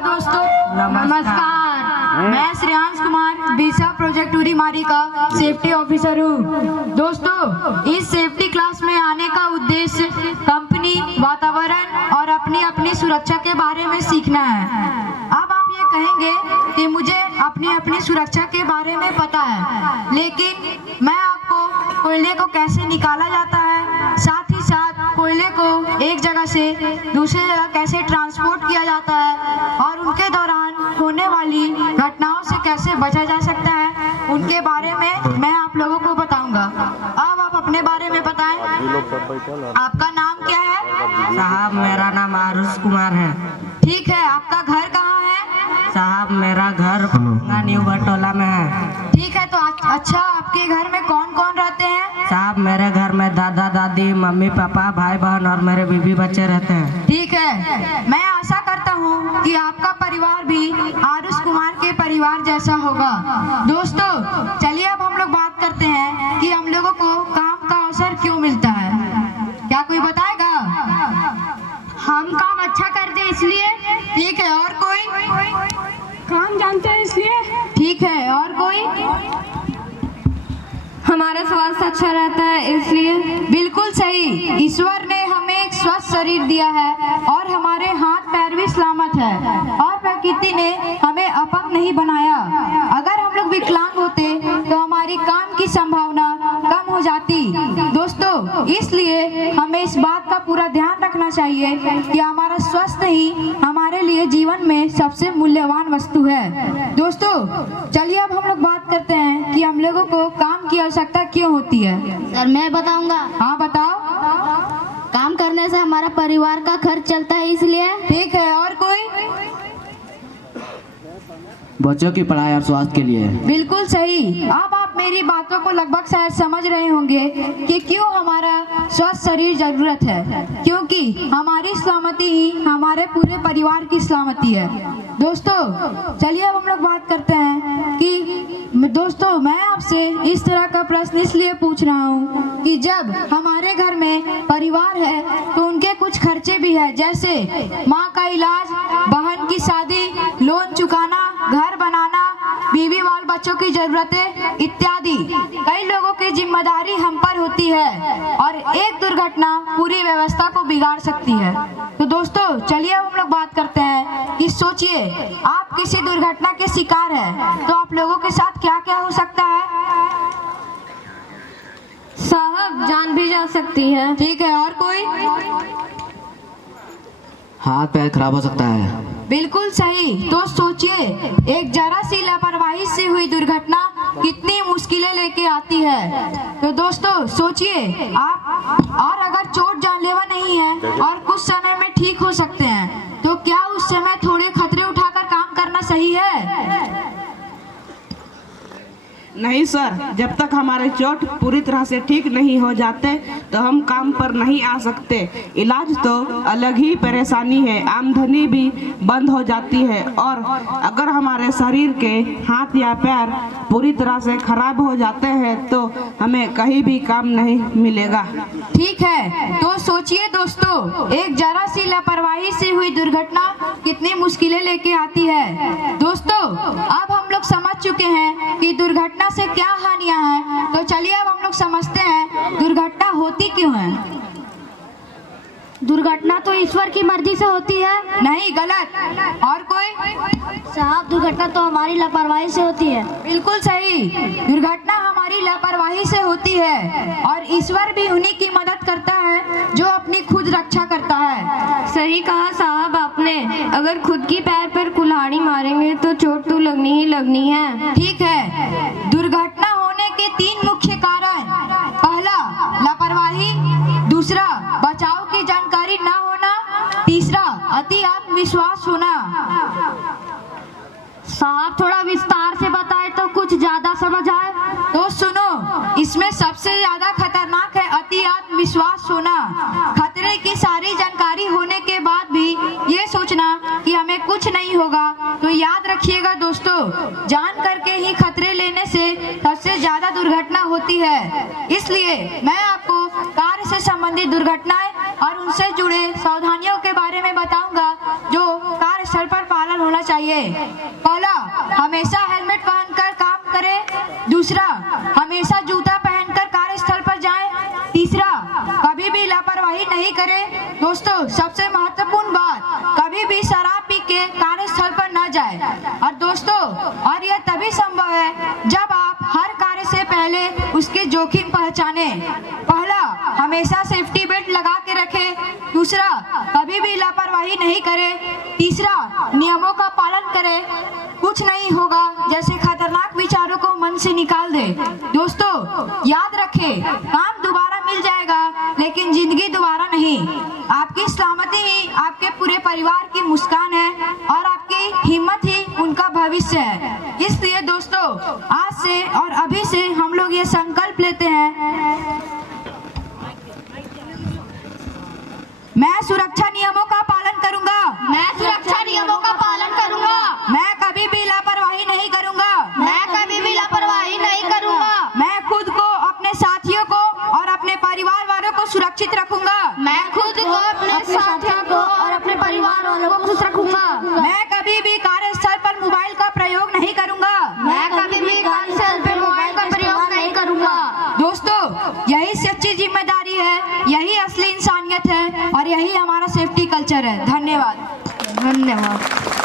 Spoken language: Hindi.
नमस्कार दोस्तों। नमस्कार। मैं श्रेयांश कुमार बीसा प्रोजेक्ट उरी मारी का सेफ्टी ऑफिसर हूँ। दोस्तों, इस सेफ्टी क्लास में आने का उद्देश्य कंपनी, वातावरण और अपनी सुरक्षा के बारे में सीखना है। अब आप ये कहेंगे कि मुझे अपनी सुरक्षा के बारे में पता है, लेकिन मैं आपको कोयले को कैसे निकाला जाता है, साथ ही साथ कोयले को एक जगह से दूसरी जगह कैसे ट्रांसपोर्ट किया जाता है और उनके दौरान होने वाली घटनाओं से कैसे बचा जा सकता है, उनके बारे में मैं आप लोगों को बताऊंगा। अब आप अपने बारे में बताएं। आपका नाम क्या है? साहब, मेरा नाम आरुष कुमार है। ठीक है। आपका घर कहाँ है? साहब, मेरा घर न्यू बटोला में है। ठीक है। तो अच्छा, आपके घर में कौन कौन रहते हैं? साहब, मेरे घर में दादा दादी, मम्मी पापा, भाई बहन और मेरे बीवी बच्चे रहते हैं। ठीक है। मैं आशा करता हूँ कि आपका परिवार भी आरुष कुमार के परिवार जैसा होगा। दोस्तों, चलिए अब हम लोग बात करते हैं कि हम लोगों को काम का अवसर क्यों मिलता है। क्या कोई बताएगा? हम काम अच्छा करते हैं इसलिए। ठीक है। और कोई? काम जानते हैं इसलिए। ठीक है। और कोई? हमारा स्वास्थ्य अच्छा रहता है इसलिए। बिल्कुल सही। ईश्वर ने हमें एक स्वस्थ शरीर दिया है और हमारे हाथ पैर भी सलामत है, और प्रकृति ने हमें अपंग नहीं बनाया। अगर हम लोग विकलांग होते तो हमारी काम की संभावना कम हो जाती। दोस्तों, इसलिए हमें इस बात का पूरा ध्यान रखना चाहिए कि हमारा स्वास्थ्य ही हमारे लिए जीवन में सबसे मूल्यवान वस्तु है। दोस्तों, चलिए अब हम लोग बात करते हैं कि हम लोगों को काम की आवश्यकता क्यों होती है। सर, मैं बताऊंगा। हाँ, बताओ। काम करने से हमारा परिवार का खर्च चलता है इसलिए। ठीक है। और कोई? बच्चों की पढ़ाई और स्वास्थ्य के लिए। बिल्कुल सही। अब आप मेरी बातों को लगभग शायद समझ रहे होंगे कि क्यों हमारा स्वस्थ शरीर जरूरत है, क्योंकि हमारी सलामती ही हमारे पूरे परिवार की सलामती है। दोस्तों, चलिए अब हम लोग बात करते हैं कि दोस्तों, मैं आपसे इस तरह का प्रश्न इसलिए पूछ रहा हूँ कि जब हमारे घर में परिवार है तो उनके कुछ खर्चे भी है, जैसे माँ का इलाज, बहन की शादी, लोन चुकाना, घर बनाना, बीवी बाल बच्चों की जरूरतें इत्यादि। कई लोगों की जिम्मेदारी हम पर होती है और एक दुर्घटना पूरी व्यवस्था को बिगाड़ सकती है। तो दोस्तों, चलिए अब हम लोग बात करते हैं कि सोचिए, आप किसी दुर्घटना के शिकार हैं तो आप लोगों के साथ क्या क्या हो सकता है। साहब, जान भी जा सकती है। ठीक है। और कोई? हाथ पैर खराब हो सकता है। बिल्कुल सही। तो सोचिए, एक जरा सी लापरवाही से हुई दुर्घटना कितनी मुश्किलें लेके आती है। तो दोस्तों, सोचिए आप, और अगर चोट जानलेवा नहीं है और कुछ समय में ठीक हो सकते हैं, तो क्या उस समय थोड़े खतरे उठाकर काम करना सही है? नहीं सर, जब तक हमारे चोट पूरी तरह से ठीक नहीं हो जाते तो हम काम पर नहीं आ सकते। इलाज तो अलग ही परेशानी है, आमदनी भी बंद हो जाती है, और अगर हमारे शरीर के हाथ या पैर पूरी तरह से खराब हो जाते हैं तो हमें कहीं भी काम नहीं मिलेगा। ठीक है। तो सोचिए दोस्तों, एक जरा सी लापरवाही से हुई दुर्घटना कितनी मुश्किलें लेके आती है। दोस्तों, अब हम लोग समझ चुके हैं कि दुर्घटना से क्या हानियां हैं, तो चलिए अब हम लोग समझते हैं दुर्घटना होती क्यों है। दुर्घटना तो ईश्वर की मर्जी से होती है। नहीं, गलत। और कोई? साहब, दुर्घटना तो हमारी लापरवाही से होती है। बिल्कुल सही। दुर्घटना हमारी लापरवाही से होती है और ईश्वर भी उन्हीं की मदद करता है जो अपनी खुद रक्षा करता है। सही कहा साहब आपने। अगर खुद की पैर पर कुल्हाड़ी मारेंगे तो चोट तो लगनी ही लगनी है। ठीक है। दुर्घटना होने के 3 मुख्य कारण: पहला, लापरवाही; दूसरा, बचाव की जानकारी ना होना; तीसरा, अति आत्मविश्वास होना। साहब, थोड़ा विस्तार से बताए तो कुछ ज्यादा समझ आए। तो सुनो, इसमें सबसे ज्यादा खतरनाक है अति आत्मविश्वास होना। खतरे की सारी जानकारी होने के बाद भी ये सोचना कि हमें कुछ नहीं होगा, तो याद रखिएगा दोस्तों, जान करके ही खतरे लेने से सबसे ज्यादा दुर्घटना होती है। इसलिए मैं आपको कार से संबंधित दुर्घटनाएं और उनसे जुड़े सावधानियों के बारे में बताऊंगा जो कार्यस्थल पर पालन होना चाहिए। पहला, हमेशा हेलमेट पहनकर काम करें। दूसरा, हमेशा जूता पहनकर कार्यस्थल पर जाएं। तीसरा, कभी भी लापरवाही नहीं करें। दोस्तों, सबसे महत्वपूर्ण बात, कभी भी शराब पी के कार्यस्थल पर न जाए। और दोस्तों, और यह तभी संभव है जब आप हर कार्य से पहले उसके जोखिम पहचाने। पहला, हमेशा सेफ्टी बेल्ट लगा के रखें। दूसरा, कभी भी लापरवाही नहीं करें। तीसरा, नियमों का पालन करें। कुछ नहीं होगा जैसे खतरनाक विचारों को मन से निकाल दे। दोस्तों, याद रखें, काम दोबारा मिल जाएगा लेकिन जिंदगी दोबारा नहीं। आपकी सलामती ही आपके पूरे परिवार की मुस्कान है और आपकी हिम्मत ही उनका भविष्य है। इसलिए दोस्तों, आज से और अभी से हम लोग ये संकल्प लेते हैं, मैं सुरक्षा नियमों का पालन करूंगा। मैं सुरक्षा नियमों का पालन करूंगा। मैं कभी भी लापरवाही नहीं करूंगा। मैं कभी भी लापरवाही नहीं करूंगा। मैं खुद को, अपने साथियों को और अपने परिवार वालों को सुरक्षित रखूंगा। मैं खुद को, अपने साथियों को और अपने परिवार वालों को खुश रखूंगा। मैं कभी भी कार्यस्थल पर मोबाइल का प्रयोग नहीं करूंगा। मैं कभी भी कार्यस्थल पर मोबाइल का प्रयोग नहीं करूंगा। दोस्तों, यही सच्ची जिम्मेदारी है, यही असली इंसानियत है और यही हमारा सेफ्टी कल्चर है। धन्यवाद। धन्यवाद।